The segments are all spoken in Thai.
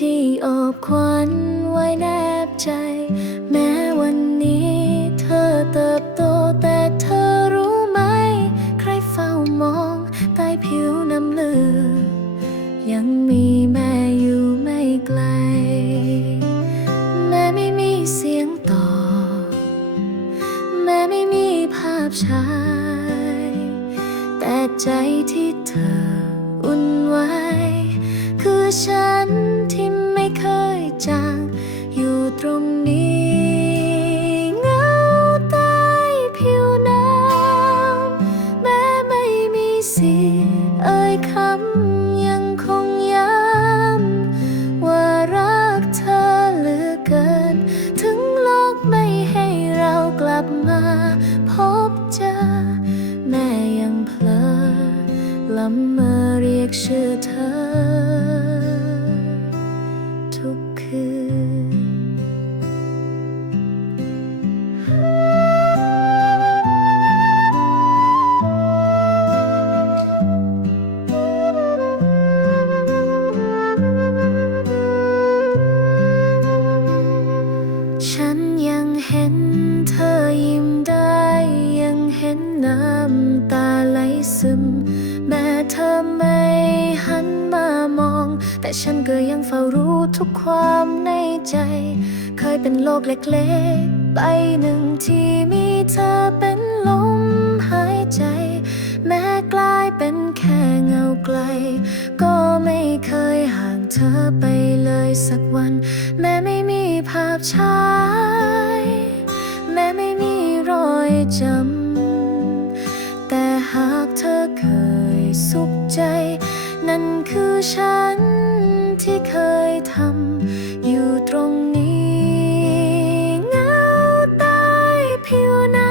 ที่อบควันไว้แนบใจ แม้วันนี้เธอเติบโตแต่เธอรู้ไหม ใครเฝ้ามองใต้ผิวน้ำเลือดยังมีแม่อยู่ไม่ไกล แม้ไม่มีเสียงตอบแม้ไม่มีภาพชาย แต่ใจที่เธออุ่นไว้ คือฉันำมาเรียกชื่อเธอ ฉันก็ยังเฝ้ารู้ทุกความในใจ เคยเป็นโลกเล็กๆ ใบหนึ่งที่มีเธอเป็นลมหายใจ แม้กลายเป็นแค่เงาไกล ก็ไม่เคยห่างเธอไปเลยสักวัน แม้ไม่มีภาพชาย แม้ไม่มีรอยจำ แต่หากเธอเคยสุขใจ นั่นคือฉัน ที่เคยทำอยู่ตรงนี้เงาใต้ผิวน้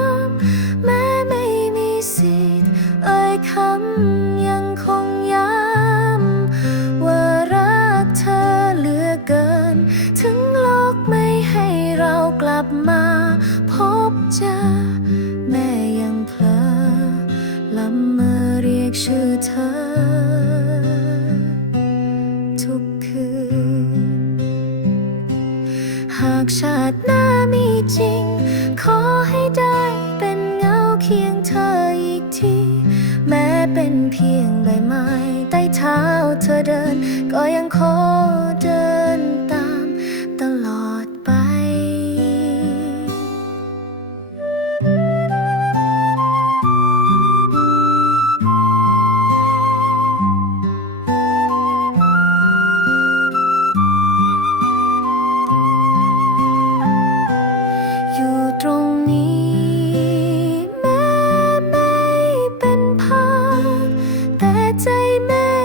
ำแม้ไม่มีสิทธิ์เอ่ยคำยังคงย้ำว่ารักเธอเหลือเกิน ถึงโลกไม่ให้เรากลับมาพบเจอ แม่ยังเพลอละเมอเรียกชื่อเธอ หากชาติหน้ามีจริง ขอให้ได้เป็นเงาเคียงเธออีกที แม้เป็นเพียงใบไม้ใต้เท้าเธอเดิน ก็ยังขอเดินตามตลอดไป 妹妹